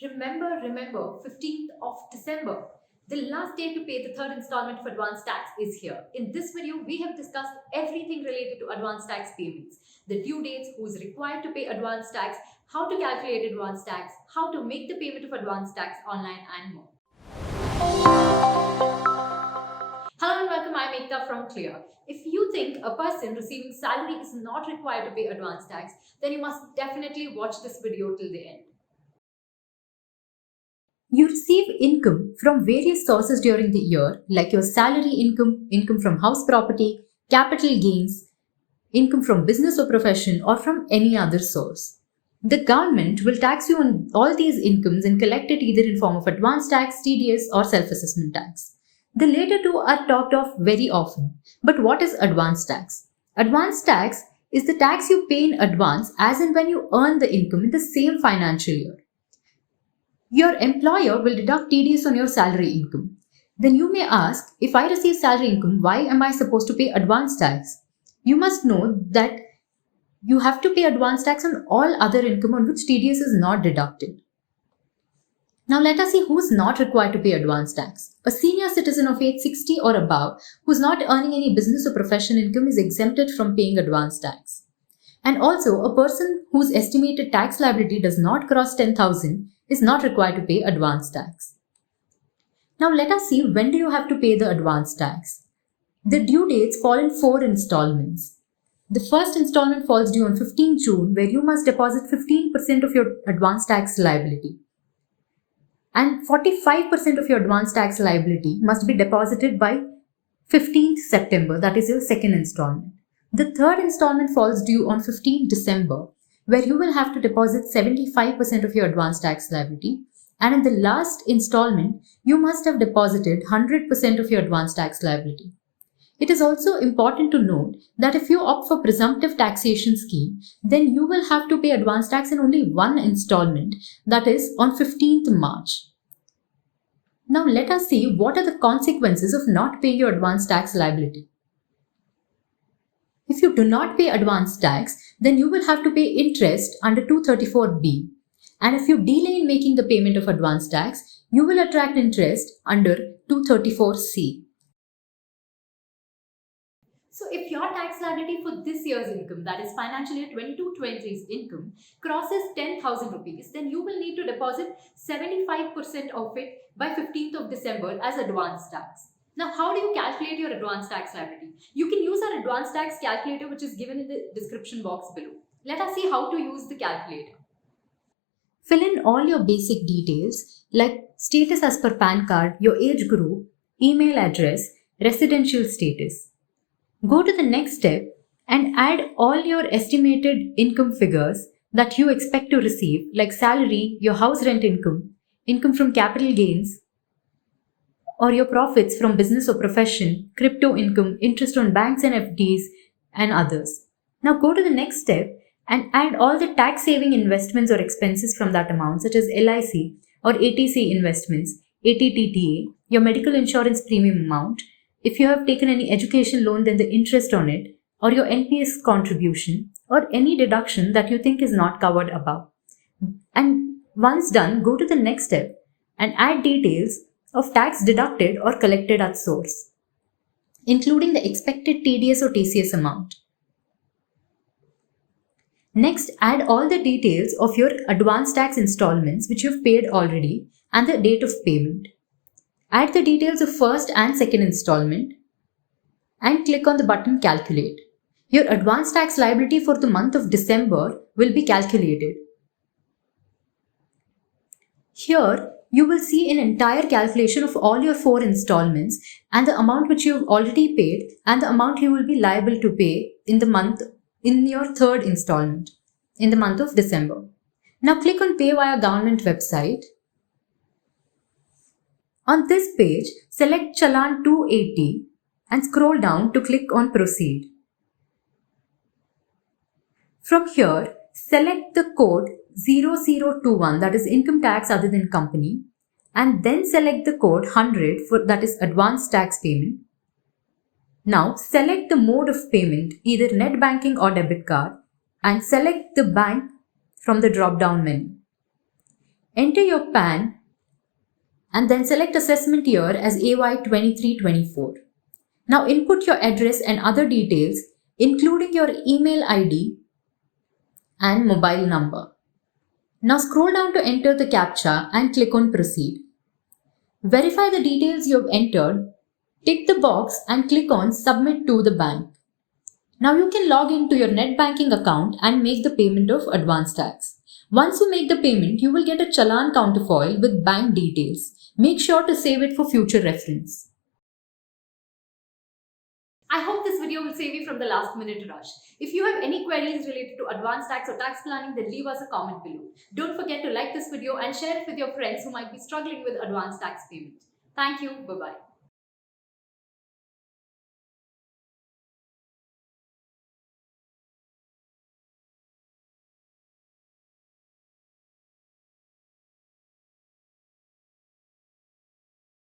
Remember, 15th of December. The last day to pay the third installment of advance tax is here. In this video, we have discussed everything related to advance tax payments, the due dates, who is required to pay advance tax, how to calculate advance tax, how to make the payment of advance tax online, and more. Hello and welcome, I'm Ekta from Clear. If you think a person receiving salary is not required to pay advance tax, then you must definitely watch this video till the end. You receive income from various sources during the year, like your salary income, income from house property, capital gains, income from business or profession, or from any other source. The government will tax you on all these incomes and collect it either in form of advance tax, TDS, or self-assessment tax. The latter two are talked of very often. But what is advance tax? Advance tax is the tax you pay in advance as and when you earn the income in the same financial year. Your employer will deduct TDS on your salary income. Then you may ask, if I receive salary income, why am I supposed to pay advance tax? You must know that you have to pay advance tax on all other income on which TDS is not deducted. Now let us see who is not required to pay advance tax. A senior citizen of age 60 or above who is not earning any business or profession income is exempted from paying advance tax. And also, a person whose estimated tax liability does not cross 10,000 is not required to pay advance tax. Now let us see, when do you have to pay the advance tax? The due dates fall in 4 installments. The first installment falls due on 15 June, where you must deposit 15% of your advance tax liability. And 45% of your advance tax liability must be deposited by 15th September, that is your second installment. The third installment falls due on 15th December, where you will have to deposit 75% of your advance tax liability. And in the last installment, you must have deposited 100% of your advance tax liability. It is also important to note that if you opt for presumptive taxation scheme, then you will have to pay advance tax in only one installment, that is on 15th March. Now let us see what are the consequences of not paying your advance tax liability. If you do not pay advance tax, then you will have to pay interest under 234B. And if you delay in making the payment of advance tax, you will attract interest under 234C. So if your tax liability for this year's income, that is financial year 22-23's income, crosses 10,000 rupees, then you will need to deposit 75% of it by 15th of December as advance tax. Now, how do you calculate your advance tax liability? You can use our advance tax calculator, which is given in the description box below. Let us see how to use the calculator. Fill in all your basic details like status as per PAN card, your age group, email address, residential status. Go to the next step and add all your estimated income figures that you expect to receive, like salary, your house rent income, income from capital gains, or your profits from business or profession, crypto income, interest on banks and FDs, and others. Now go to the next step and add all the tax saving investments or expenses from that amount, such as LIC or ATC investments, ATTTA, your medical insurance premium amount. If you have taken any education loan, then the interest on it, or your NPS contribution, or any deduction that you think is not covered above. And once done, go to the next step and add details of tax deducted or collected at source, including the expected TDS or TCS amount. Next, add all the details of your advance tax installments which you've paid already and the date of payment. Add the details of first and second installment and click on the button Calculate. Your advance tax liability for the month of December will be calculated. Here, you will see an entire calculation of all your 4 installments and the amount which you have already paid and the amount you will be liable to pay in your third installment in the month of December. Now click on Pay via Government website. On this page, select Challan 280 and scroll down to click on Proceed. From here, select the code 0021, that is income tax other than company, and then select the code 100 for that is advance tax payment. Now select the mode of payment, either net banking or debit card, and select the bank from the drop down menu. Enter your PAN and then select assessment year as AY 23-24. Now input your address and other details, including your email ID and mobile number. Now scroll down to enter the CAPTCHA and click on Proceed. Verify the details you have entered, tick the box and click on Submit to the bank. Now you can log into your net banking account and make the payment of advance tax. Once you make the payment, you will get a challan counterfoil with bank details. Make sure to save it for future reference. I hope this video will save you from the last minute rush. If you have any queries related to advanced tax or tax planning, then leave us a comment below. Don't forget to like this video and share it with your friends who might be struggling with advanced tax payment. Thank you. Bye-bye.